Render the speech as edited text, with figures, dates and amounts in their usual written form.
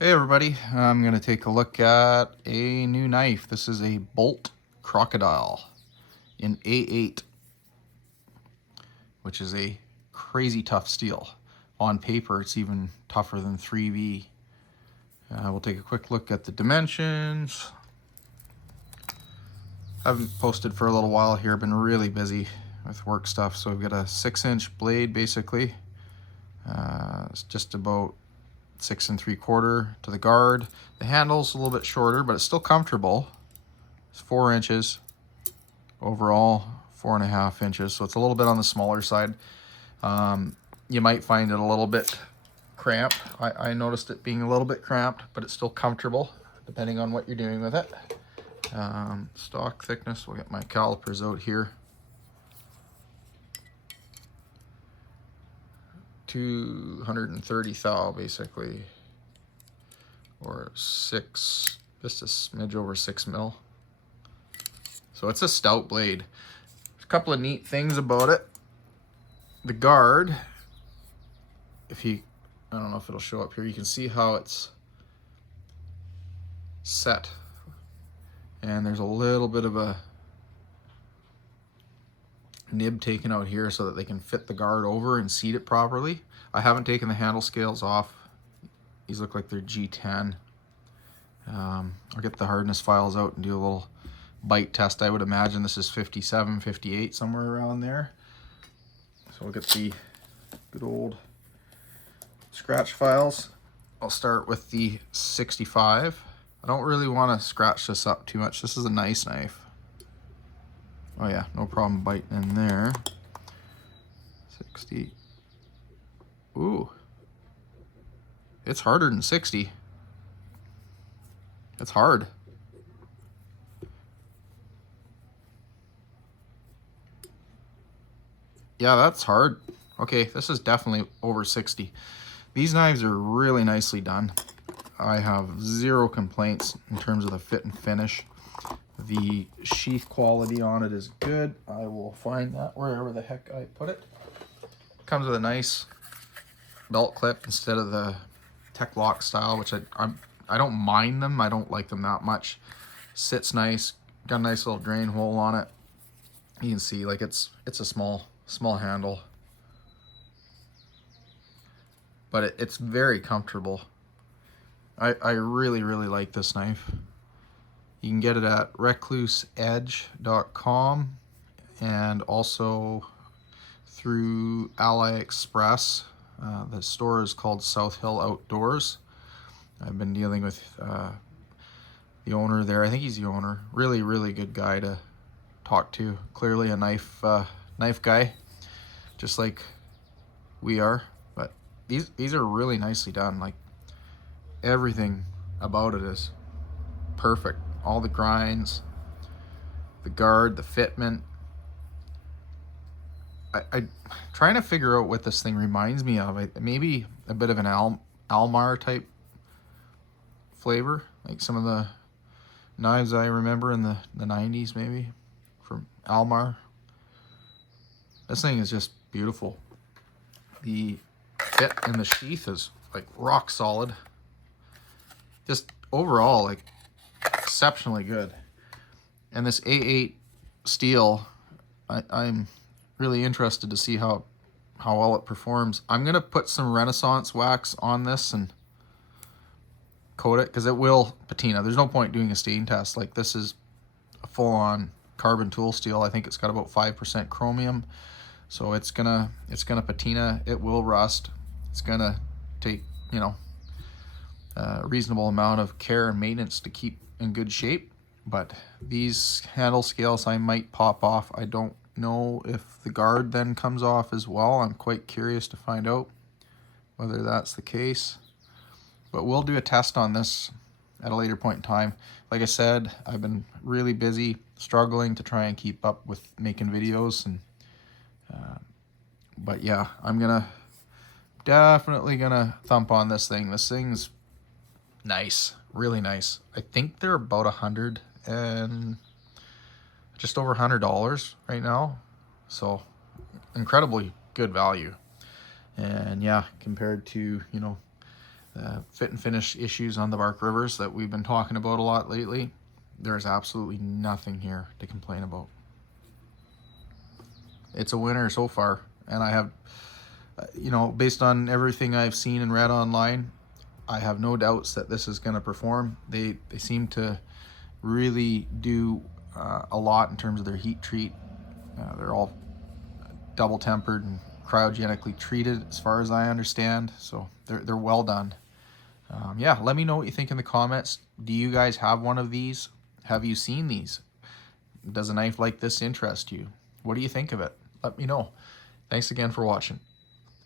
Hey everybody, I'm going to take a look at a new knife. This is a Bolte Crocodile in A8, which is a crazy tough steel. On paper, it's even tougher than 3V. We'll take a quick look at the dimensions. I haven't posted for a little while here. I've been really busy with work stuff. So I've got a 6-inch blade basically. It's just about 6 3/4 to the guard. The handle's a little bit shorter, but it's still comfortable. It's 4 inches overall, 4.5 inches, so it's a little bit on the smaller side. You might find it a little bit cramped. I noticed it being a little bit cramped, but it's still comfortable depending on what you're doing with it. Stock thickness, we'll get my calipers out here. 230 thou basically, or just a smidge over 6 mil. So it's a stout blade. There's a couple of neat things about it. The guard, I don't know if it'll show up here, you can see how it's set. And there's a little bit of a nib taken out here so that they can fit the guard over and seat it properly. I haven't taken the handle scales off. These look like they're G10. I'll get the hardness files out and do a little bite test. I would imagine this is 57, 58, somewhere around there. So we'll get the good old scratch files. I'll start with the 65. I don't really want to scratch this up too much. This is a nice knife. Oh yeah, no problem biting in there. 60. Ooh. It's harder than 60. It's hard. Yeah, that's hard. Okay, this is definitely over 60. These knives are really nicely done. I have zero complaints in terms of the fit and finish. The sheath quality on it is good. I will find that wherever the heck I put it. Comes with a nice belt clip instead of the Tech Lock style, which I don't mind them. I don't like them that much. Sits nice. Got a nice little drain hole on it. You can see like it's a small handle, but it's very comfortable. I really like this knife. You can get it at recluseedge.com and also through AliExpress. The store is called South Hill Outdoors. I've been dealing with the owner there. I think he's the owner. Really good guy to talk to. Clearly a knife guy, just like we are. But these are really nicely done. Like everything about it is perfect. All the grinds, the guard, the fitment. I trying to figure out what this thing reminds me of. Maybe a bit of an Almar type flavor, like some of the knives I remember in the 90s, maybe from Almar. This thing is just beautiful. The fit in the sheath is like rock solid. Just overall, like exceptionally good. And this A8 steel, I'm really interested to see how well it performs. I'm gonna put some Renaissance wax on this and coat it, because it will patina. There's no point doing a stain test. Like, this is a full-on carbon tool steel. I think it's got about 5% chromium, so it's gonna patina. It will rust. It's gonna take, you know, a reasonable amount of care and maintenance to keep in good shape. But these handle scales I might pop off. I don't know if the guard then comes off as well. I'm quite curious to find out whether that's the case. But we'll do a test on this at a later point in time. Like I said, I've been really busy struggling to try and keep up with making videos, and but yeah, I'm definitely gonna thump on this thing. This thing's nice, really nice. I think they're about just over $100 right now, so incredibly good value. And yeah, compared to, you know, the fit and finish issues on the Bark Rivers that we've been talking about a lot lately, there's absolutely nothing here to complain about. It's a winner so far, and I have, you know, based on everything I've seen and read online, I have no doubts that this is going to perform. They seem to really do a lot in terms of their heat treat. They're all double tempered and cryogenically treated as far as I understand, so they're well done. Yeah, let me know what you think in the comments. Do you guys have one of these? Have you seen these? Does a knife like this interest you? What do you think of it? Let me know. Thanks again for watching.